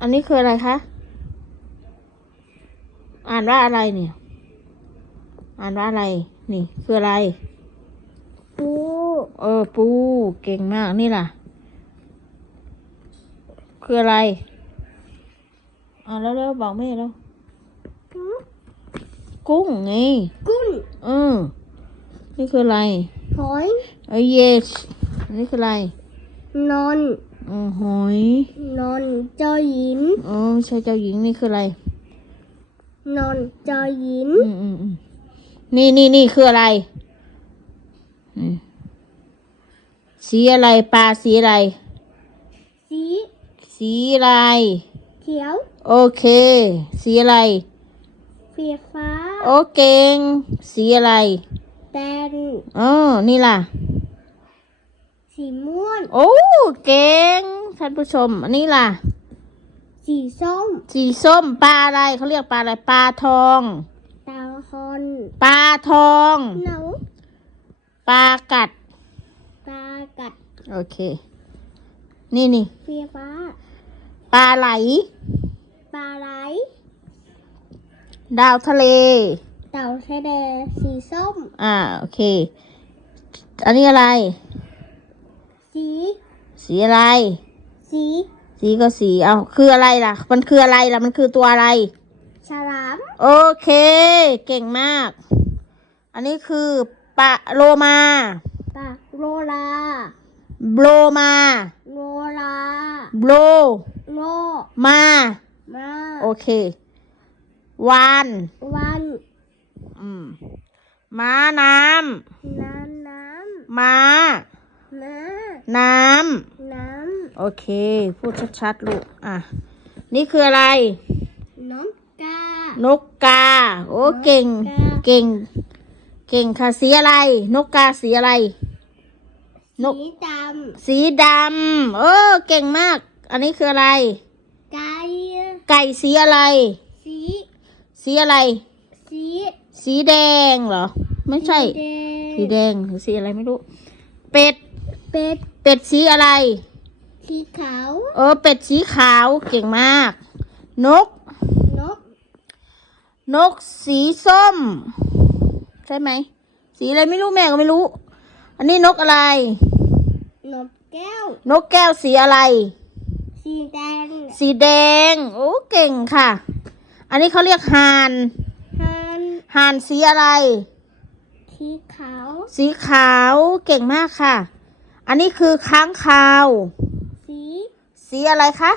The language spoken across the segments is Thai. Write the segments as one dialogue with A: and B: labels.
A: อันนี้คืออะไรคะ อ่านว่าอะไรเนี่ย อ่านว่าอะไร นี่ คืออะไร
B: ปู
A: เออ ปู เก่งมาก นี่ล่ะ คืออะไร อ่านแล้วแล้วๆบอกแม่แล้ว กุ้งไง
B: กุ้ง
A: เออ นี่คืออะไร
B: หอย
A: เออเยสอันนี้คืออะไร
B: นอน
A: อือหอย
B: นอนเจ้าหญิง
A: อ๋อไม่ใช่เจ้าหญิงนี่คืออะไร
B: นอนเจ้าหญิง
A: อืมอืมอืมนี่นี่นี่คืออะไรอืมสีอะไรปลาสีอะไร
B: สี
A: สีอะไร
B: เขียว
A: โอเค สีอะไร
B: สีฟ้า
A: โอเก่งสีอะไร
B: แดง
A: อ๋อนี่ล่ะ
B: สีม่วง
A: โอ้ เก่ง ท่านผู้ชม อันนี้ล่ะ
B: สีส้ม
A: สีส้ม ปลาอะไรเขาเรียกปลาอะไร ปลาทอง
B: ตาคอน
A: ปลาทอง
B: หนู
A: ปลากัด
B: ปลากัด
A: โอเค นี่นี่
B: สีฟ้า
A: ปลาไหล
B: ปลาไหล
A: ดาวทะเล
B: เต่าทะเลสีส้ม
A: อ่า โอเค อันนี้อะไร
B: สี
A: สีอะไร
B: สี
A: สีก็สีเอาคืออะไรล่ะ มันคืออะไรล่ะ มันคือตัวอะไร
B: ฉลาม
A: โอเค เก่งมาก อันนี้คือปลาโลมา
B: ปลาโรลา
A: โบลมา
B: โรลา
A: โบล
B: โล
A: มา
B: มา
A: โอเค วาน
B: วัน
A: อืมม้าน้
B: น้ำน้ำ
A: ม้าำ
B: น้
A: น้ำ
B: น้ำ
A: โอเค พูดชัดๆลูก อะ นี่คืออะไรำ
B: น้องกาน
A: กกา โอ้เก่ง
B: นกกา
A: เก่ง เก่งค่ะสีอะไร นกกาสีอะไร นก
B: สีด
A: สีดำเออเก่งมาก อันนี้คืออะไรำ
B: ไก่
A: ไก่สีอะไร
B: สี
A: สีอะไร
B: สี
A: สีแดงเหรอ ไม่ใช่
B: แดง
A: สีแดงหรือสีอะไรไม่รู้ เป็ด
B: เป็ด
A: เป็ดสีอะไร
B: สีขาว
A: เออ เป็ดสีขาว เก่งมาก นก
B: นก
A: นกสีส้ม ใช่ไหม สีอะไรไม่รู้แม่ก็ไม่รู้ อันนี้นกอะไร
B: นกแก้ว
A: นกแก้วสีอะไร
B: สีแดง
A: สีแดง โอ้ เก่งค่ะ อันนี้เขาเรียกห่าน
B: ฮัน
A: ห่านสีอะไร
B: สีขาว
A: สีขาว เก่งมากค่ะ อันนี้คือค้างคาว
B: สี
A: สีอะไรคะ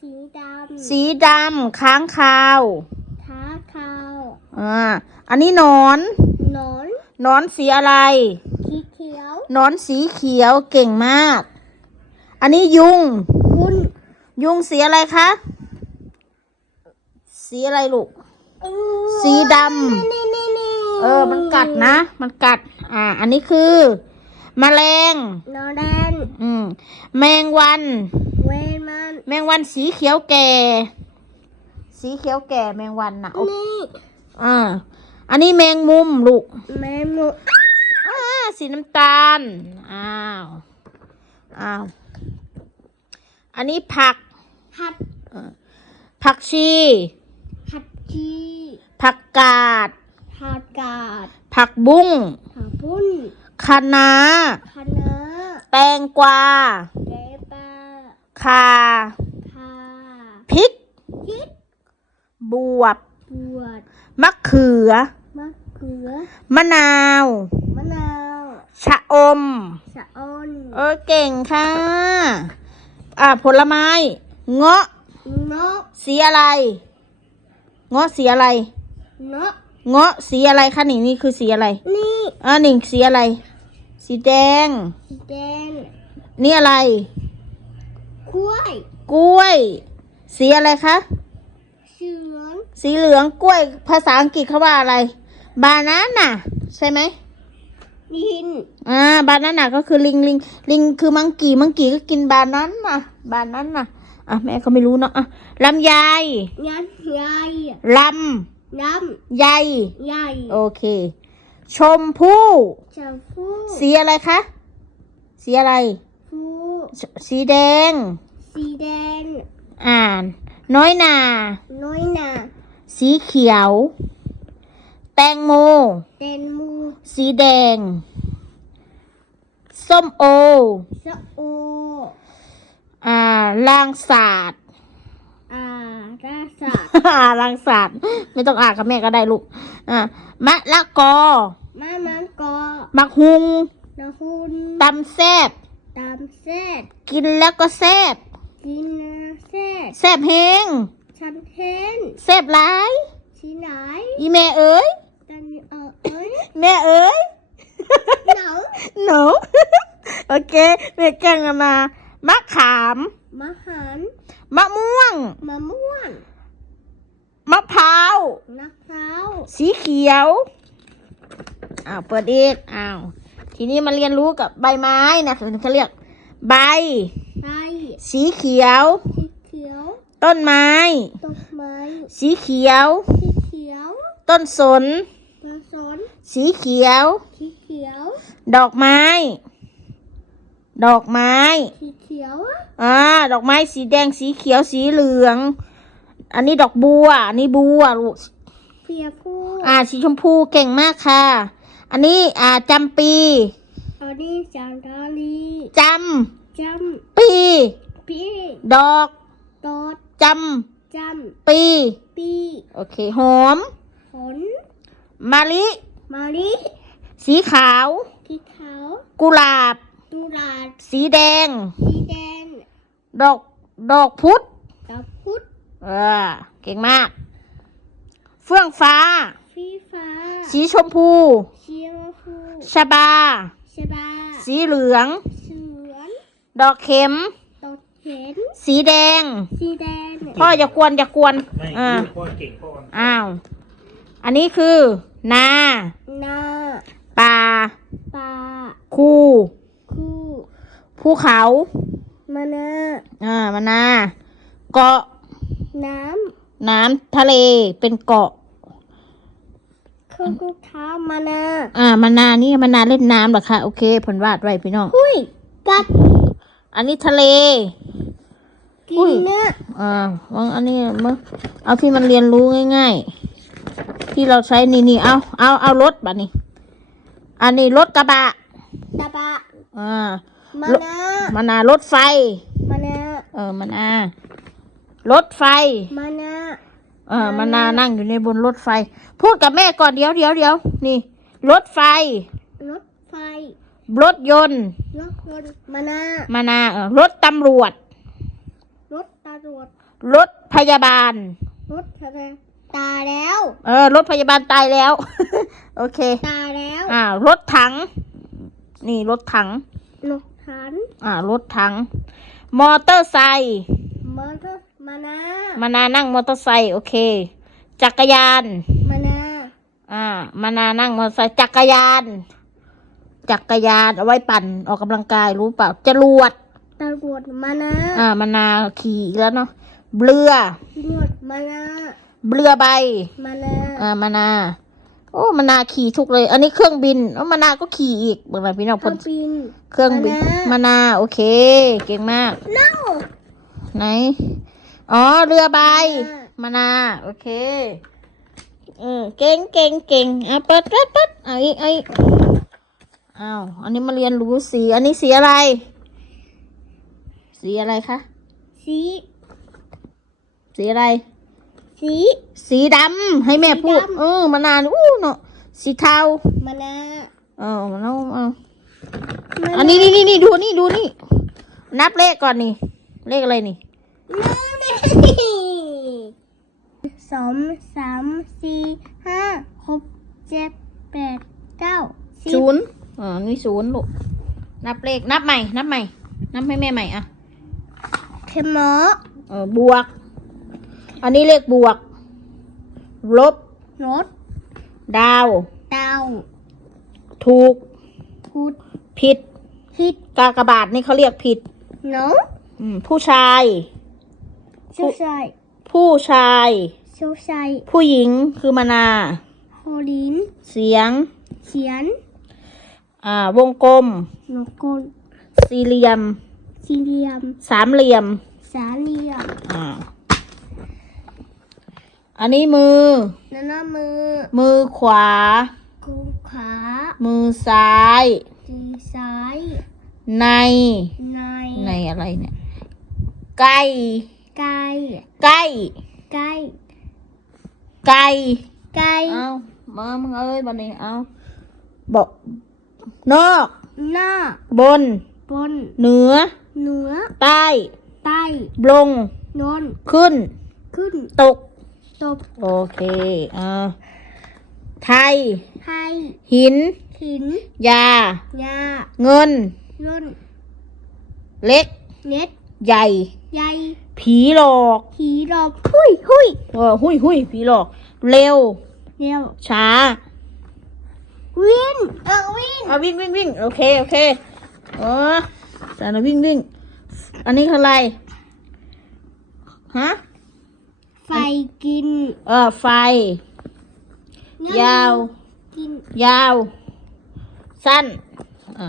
B: สีดำ
A: สีดำค้างคาว
B: ท้าขาว
A: อ่าอันนี้หนอน
B: หนอน
A: หนอนสีอะไร
B: สีเขียว
A: หนอนสีเขียวเก่งมาก อันนี้ยุง
B: คุณ
A: ยุงสีอะไรคะ สีอะไรลูก สีดำ
B: นี่นี่นี่
A: เออ มันกัดนะ มันกัด อ่า อันนี้คือ แมลง
B: นอแดน
A: อืมแมงวัน
B: เวนมัน
A: แมงวันสีเขียวแก่ สีเขียวแก่แมงวันนะโอ้
B: นี่
A: อ่า อันนี้แมงมุมลูก
B: แมมุ
A: อ่าสีน้ำตาล อ้าว อ้าว อันนี้ผัก
B: หัด
A: ผักชี
B: หัดจี
A: ผักกาด
B: หัดกาด
A: ผักบุ้ง
B: หัดปุ้น
A: คะน้า
B: คณะ
A: แตงกวา
B: เกปา
A: ข่า
B: คา
A: พริก
B: คิด
A: บวบ
B: ปวด
A: มะเขือ
B: มะเขือ
A: มะนาว
B: มะนาว
A: ชะอม
B: สะออน
A: เออเก่งค่ะ อ่าผลไม้ เงาะ
B: นก
A: สีอะไร เงาะสีอะไร
B: นก
A: เงาะสีอะไรคะนี่นี่คือสีอะไร
B: นี่
A: อ่าหนึ่งสีอะไร สีแดง
B: สีแดง
A: นี่อะไร
B: กล้วย
A: กล้วย สีอะไรคะ
B: เสือง
A: สีเหลืองกล้วย ภาษาอังกฤษเขาว่าอะไร บานาน่ะใช่ไหม
B: ดิน
A: อ่า บานาน่ะก็คือลิงลิงลิงคือมังกี้มังกี้ก็กินบานั้นน่ะบานั้นน่ะอะแม่ก็ไม่รู้เนาะอะลำไย
B: ยันใหญ่
A: ล
B: น้ำ
A: ไยำ
B: ใหญ่
A: โอเค ชมพู่
B: ชมพู
A: สีอะไรคะ สีอะไร
B: ฟู
A: สสีแดง
B: สีแดง
A: อ่าน น้อยนา
B: น้อยนา
A: สีเขียว แตงโม
B: เตนมู
A: สีแดง ส้มโอ
B: สะโอ
A: อ่าลางศาสตร์
B: อา ราสา
A: อ่าลางศาสตร์ไม่ต้องอ่านกับแม่ก็ได้ลูกอ่ามะละกอ
B: มามันกอ
A: บักฮุง
B: นะคุณ
A: ตำแซบ
B: ตามแซด
A: กินแล้วก็แซบ
B: กินนะแซด
A: แซบเฮง
B: ฉันเทน
A: แซบหลาย
B: ที่ไหน
A: อีแม่เอ๋ย
B: ตันเออเอ้ย
A: แม่เอ๋ย
B: หนาว
A: หนูโอเคแม่แกล้งกันมามะขาม
B: มะหัน
A: มะม่วง
B: มะม่วง
A: มะพร้าว
B: มะพร้าว
A: สีเขียว อ้าวเปิดอีกอ้าว ทีนี้มาเรียนรู้กับใบไม้นะเขาเรียก ใบ
B: ไทย
A: สีเขียว
B: สีเขียว
A: ต้นไม้
B: ต้นไม้
A: สีเขียว
B: สีเขียว
A: ต้นสน
B: ผสม
A: สีเขียว
B: สีเขียว
A: ดอกไม้ ดอกไม้
B: สีเขียว
A: อ่า ดอกไม้สีแดงสีเขียวสีเหลือง อันนี้ดอกบัว อันนี้บัวลูก
B: เพียผู้
A: อ่า สีชมพูเก่งมากค่ะ อันนี้อ่าจำปี
B: อันนี้จันทาลี
A: จ
B: จำ
A: ปีำ
B: ปี
A: ดอก
B: ตอด
A: จ
B: จำ
A: ปีำ
B: ปี
A: โอเคหอม
B: ฝน
A: มะลิ
B: มาลิ
A: สีขาว
B: ที่ขาว
A: กุหลาบ
B: ตุลาด
A: สีแดง
B: สีแดง
A: ดอกดอกพุธ
B: ดอกพุธ
A: เออเก่งมาก เฟื่องฟ้า
B: ฟีฟ้า
A: สีชมพู
B: เชียวฟู
A: ชบา
B: ชบา
A: สีเหลือง
B: เสือน
A: ดอกเข็ม
B: ตดเห็น
A: สีแดง
B: สีแดง
A: พ่ออย่ากวนอย่ากวน
C: ไม่
A: อ่า
C: ลูกพ่อเก่งพ่อ
A: อ้าว อันนี้คือ นา
B: นา
A: ป่า
B: ปลา
A: คู
B: คู่
A: ภูเขา
B: มานา
A: อ่ามานา เกาะ
B: น้
A: น้ำทะเล เป็นเกาะำ
B: เครื่องกุเท้ามานา
A: อ่ามานานี่มานาเล่นน้ำเหรอคะโอเคผลวาดไว้พี่น้อง
B: หุ้ยกัด
A: อันนี้ทะเล
B: กิ
A: อุ้
B: น
A: ย
B: เนื้อ
A: อ่าวางอันนี้มาเอาที่มันเรียนรู้ง่ายๆ ที่เราใช้นี่นี่เอาเอาเอารถบัดนี้ อันนี้รถกระบะ
B: ตะบะ
A: อ่า
B: มานา
A: มานารถไฟ
B: มานา
A: เออมานารถไฟ
B: มานา
A: เออมานานั่งอยู่ในบนรถไฟ พูดกับแม่ก่อนเดี๋ยวเดี๋ยวเดี๋ยวนี่ รถไฟ
B: รถไฟ
A: รถยนต์
B: รถยนต์มานา
A: มานาเออรถตำรวจ
B: รถตำรวจ
A: รถพยาบาล
B: รถทะเลตายแล้ว
A: เออ รถพยาบาลตายแล้ว โอเค
B: ตายแล้ว
A: อ่ารถถัง นี่รถถัง
B: รถ ถัน
A: อ่ารถถัง มอเตอร์ไซค์
B: มอเตอร์มานา
A: มานานั่งมอเตอร์ไซค์โอเค จักรยาน
B: มานา
A: อ่ามานานั่งมอเตอร์ไซค์จักรยาน จักรยานเอาไว้ปั่นออกกำลังกายรู้เปล่าจรวด
B: ตำรวจมานา
A: อ่ามานาขี่อีกแล้วเนาะเรือ
B: ตำรวจมานา
A: เรือใบ
B: มานา
A: อ่ามานา โอ้มานาขี่ทุกเลย อันนี้เครื่องบินโอ้มานาก็ขี่อีกเบิ่งหน่อยพี่น้อง
B: เค
A: พ
B: รื่
A: ล
B: องบิน
A: เครื่องบิน
B: มานา
A: มานาโอเค เก่งมาก
B: no
A: ไหน อ๋อ เรือใบ
B: มา
A: มานา โอเค เออ เก่งเก่งเก่งอะเปิดเปิดเปิดเอาอีกเอาอีกอ้าว อันนี้มาเรียนรู้สี อันนี้สีอะไร สีอะไรคะ
B: สี
A: สีอะไร
B: สี
A: สีดำให้แม่พูด
B: สีดำ
A: เออมานานอู้เนาะสีเทา
B: มานา
A: เออมาแล้วเอา
B: มา
A: อันนี้นี่นี่นี่ดูนี่ดูนี่ นับเลขก่อนนี่ เลขอะไรนี่
B: สองสามสี่ห้าหกเจ็ดแปดเก้าสิบ
A: ศูนย์อ๋อนี่ศูนย์ลูก นับเลข นับใหม่ นับใหม่ นับให้แม่ใหม่อะ
B: เทมอ
A: เออบวก อันนี้เลขบวก ลบ
B: รถ
A: ดาว
B: ดาว
A: ถูก
B: พุด
A: ผิด
B: ฮิต
A: กากบาทนี่เขาเรียกผิด
B: น้อง
A: อืมผู้ชาย
B: เจ้าชาย
A: ผู้ชาย
B: เจ้าชาย
A: ผู้หญิงคือมานา
B: ฮอลิน
A: เสียง
B: เขียน
A: อ่าวงกลม
B: นกกล
A: สี่เหลี่ยม
B: สี่เหลี่ยม
A: สามเหลี่ยม
B: สสาเลีย
A: อ่า อันนี้มือ
B: แล้วก็มือ
A: มือขวา
B: กูขา
A: มือซ้าย
B: ดีซ้าย
A: ใน
B: ใน
A: ในอะไรเนี่ยไก่
B: ไก่
A: ไก่
B: ไก่
A: ไก่
B: ไก่
A: เอามามึงเอ้ยบันนี้เอาบอกนอก
B: หน้า
A: บน
B: บน
A: เหนือ
B: เหนือ
A: ใต้
B: ใต้
A: ลง
B: นน
A: ขึ้น
B: ขึ้น
A: ตก
B: ตบ
A: โอเคอ่าไทย
B: ให้
A: หิน
B: หิน
A: ยา
B: ยา
A: เงิน
B: ย่น
A: เล็ก
B: เน็ด
A: ใหญ่
B: ใหญ่
A: ผีหลอก
B: ผีดอก หุยหุย
A: เออหุยหุยผีหลอก เร็ว
B: เร็ว
A: ช้า
B: วินเออวิน
A: เอาวิ่งวิ่งวิ่งโอเค โอเคเออสารวิ่งวิ่ง อันนี้คืออะไร ฮะ
B: ไฟกิน
A: เออ ไฟ ยาว
B: กิน
A: ยาว สั้นอ่า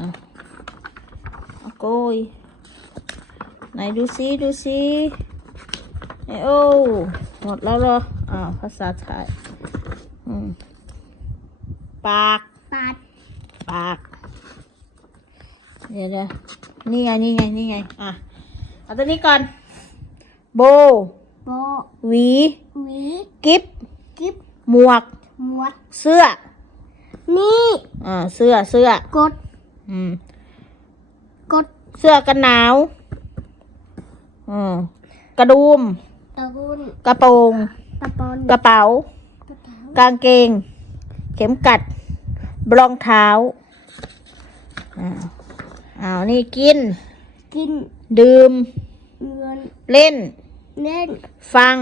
A: เอาโกยไหนดูซิดูซิไอโอ้หมดแล้วเหรออ้าวภาษาไทยอืมปาก
B: ปัด
A: ปากเดี๋ยวเดี๋ยวนี่ไงนี่ไงนี่ไงอะเอาตัวนี้ก่อนโบ
B: โบ
A: หวี
B: หวี
A: กิฟ
B: กิบ
A: หมวก
B: หมวด
A: เสื้อ
B: นี่
A: อ่าเสื้อเสื้อ
B: กด
A: อืม
B: กด
A: เสื้อกันหนาวอืมกระดุม
B: ตะกุน
A: กระโปรง
B: ตะปอน
A: กระเป๋า
B: กระเป๋ากา
A: งเกง เข็มกัดรองเท้าอ้าวอ้าวนี่กิน
B: กิน
A: ดื่ม
B: เงิน
A: เล่น
B: เล่น
A: ฟัง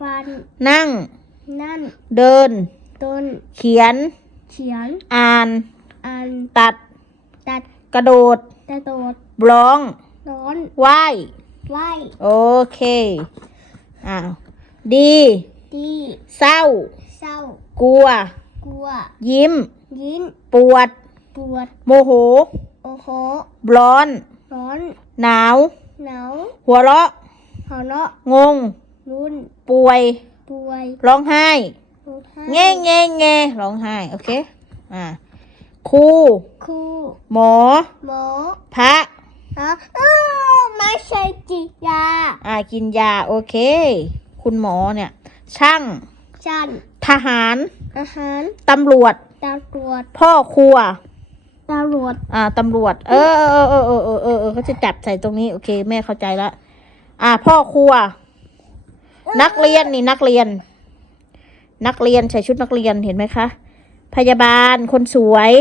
B: ฟัน
A: นั่ง
B: นั่น
A: เดิน
B: ต้น
A: เขียน
B: เขียน
A: อ่าน
B: อัน
A: ตัด
B: ตัด
A: กระโดด
B: ตะโดด
A: ร้อง
B: ร้อน
A: ไหว้
B: ไหว
A: โอเค อ้าว ดี
B: ดี
A: เศร้า
B: เศร้า ก
A: ลัว
B: กลัว
A: ยิ้ม
B: ยิ้ม
A: ปวด
B: ปวด
A: โมโห
B: โอ้โห
A: ร้อน
B: ร้อน
A: หนาว
B: หนาว
A: หัวเราะ
B: หัวเราะ
A: งง
B: รุน
A: ป่วย
B: ป่วย
A: ร้องไห้
B: ร้องไห้
A: แง่แง่แง่ร้องไห้ โอเค อ่าครู
B: ครู
A: หมอ
B: หมอ
A: พระ
B: ฮะอ้าวไม่ใช่จิยา
A: อ่า กินยา โอเค คุณหมอเนี่ย ช่าง
B: จัน
A: ทหาร
B: อาหาร
A: ตำรวจ
B: ตำรวจ
A: พ่อครัว
B: ตำรวจ
A: อ่า ตำรวจ เออเออเออเออเออเออเออเขาจะจับใส่ตรงนี้ โอเค แม่เข้าใจละ อ่าพ่อครัว นักเรียนนี่นักเรียน นักเรียนใส่ชุดนักเรียนเห็นไหมคะ พยาบาลคนสวย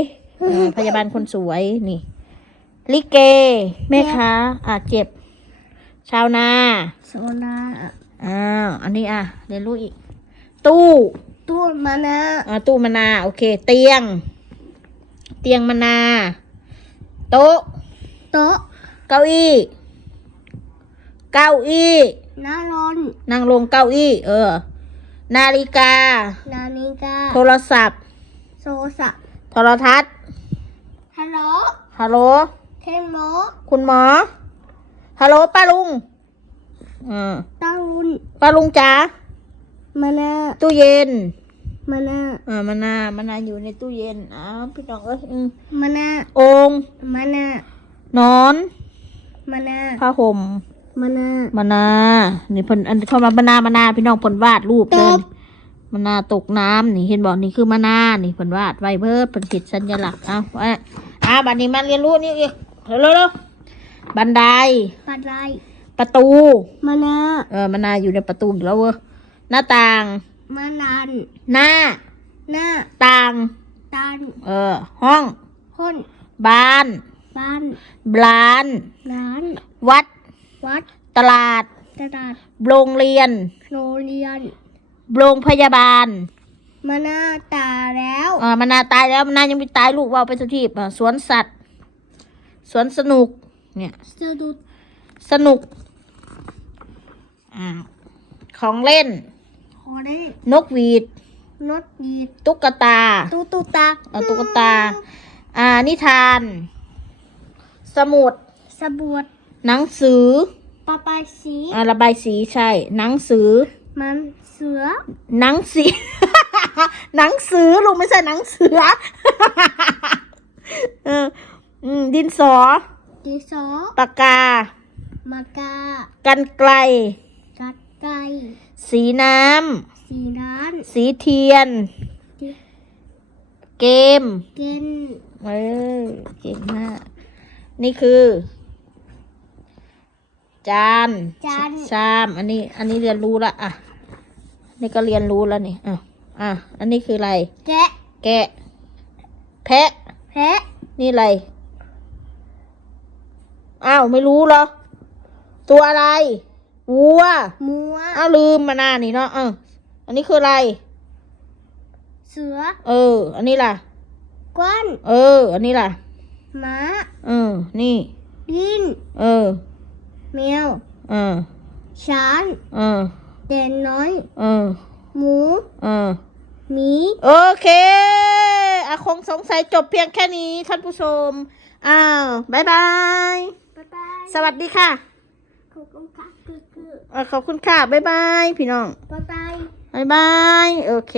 A: อ่าพยาบาลคนสวยนี่ ลิเกแม่ค้าอ่าเจ็บ ชาวนา
B: โซนา
A: อ้าวอันนี้อะเรียนรู้อีก ตู้
B: ตู้มานะ
A: อ่าตู้มะนาโอเค เตียง เตียงมะนา โต๊ะ
B: โต๊ะ
A: เก้าอี้ เก้าอี้
B: นารอน
A: นั่งลงเก้าอี้ เออ นาฬิกา
B: นาฬิกา
A: โทรศัพท์
B: โซสะ
A: โทรทัศน์
B: ฮัลโหล
A: ฮัลโหล
B: เทมโล
A: คุณหมอฮัลโหลป้าลุงอ่า
B: ตารุน
A: ป้าลุงจ๋า
B: มานะ
A: ตู้เย็น
B: มานะ
A: อ่ามานามานาวอยู่ในตู้เย็นอ้าวพี่น้องเอ้ยอืม
B: มานะ
A: โอ่ง
B: มานะ
A: นอน
B: มานะ
A: ผ้าห่ม
B: มานะ
A: มานานี่เพิ่นอันเข้ามามานามานาพี่น้องเพิ่นวาดรูป
B: ต
A: เดิ
B: บ
A: นมานาตกน้ำนี่เห็นบอกนี่คือมานานี่เพิ่นวาดไว้เพิ่นเพิ่นคิดสัญลักษณ์เอาไว้อ่าบัดนี้มาเรียนรู้นี่อีกเร็วๆบันได
B: ปัดไร
A: ประตู
B: มานะ
A: เออมานาอยู่ในประตูอีกแล้วเว้ยหน้าต่าง
B: มานัน
A: หน้า
B: หน้า
A: ต่าง
B: ตัน
A: เออ ห้อง
B: คน
A: บ้าน
B: บ้าน
A: ร้าน
B: ร้าน
A: วัด
B: วัด
A: ตลาด
B: ตลาด
A: โรงเรียน
B: โรงเรียน
A: โรงพยาบาล
B: มาหน้าตาแล้ว
A: อ่ามานาตายแล้วมานายังไม่ตายลูกว่าไปสุทีปอะสวนสัตว์ สวนสนุก เนี่ย
B: สะดุด
A: สนุก อ่า ของเล่น
B: ขอได้
A: นกหวีด
B: นดดีด
A: ตุ๊กตา
B: ตุ๊ตุตา
A: เอาตุ๊กตา อ่า นิทาน สมุด
B: สบวด
A: หนังสือ
B: หปลาปลาสี
A: อ่าระบายสีใช่ หนังสือ
B: มันเสือ
A: หนังสี หนังสือลูกไม่ใช่หนังเสือ เอออืมดินสอ
B: ดินสอ
A: ปากกา
B: มากา
A: กันไกล
B: กัดไก่
A: สีน้
B: สีน้ำ
A: สีเทียนำเกม
B: เกน
A: เออเก่งมาก นี่คือ จาน
B: จาน
A: ชามอันนี้ อันนี้เรียนรู้ละอะนี่ก็เรียนรู้แล้วนี่อะอะอันนี้คืออะไร
B: แกะ
A: แกะ แพะ
B: แพะ
A: นี่อะไรอ้าวไม่รู้เหรอ ตัวอะไรวัว
B: มัว
A: อ้าวลืมมาหน้านี่เนาะเอออันนี้คืออะไร
B: เสือ
A: เออ อันนี้ล่ะ
B: กวน
A: เออ อันนี้ล่ะ
B: ม้า
A: เออ นี่
B: ดิน
A: เออ
B: แมว
A: เออ
B: ช้าง
A: เออ
B: เด่นน้อย
A: เออ
B: หมู
A: เออ
B: หมี
A: โอเคอาคงสงสัยจบเพียงแค่นี้ท่านผู้ชม อ้าวบายบาย
B: บ๊ายบาย
A: สวัสดีค่ะ
B: ขอบคุณค่ะคือคือ
A: เอ่อขอบคุณค่ะบ๊ายบาย พี่น้อง
B: บ๊ายบาย
A: บ๊ายบาย โอเค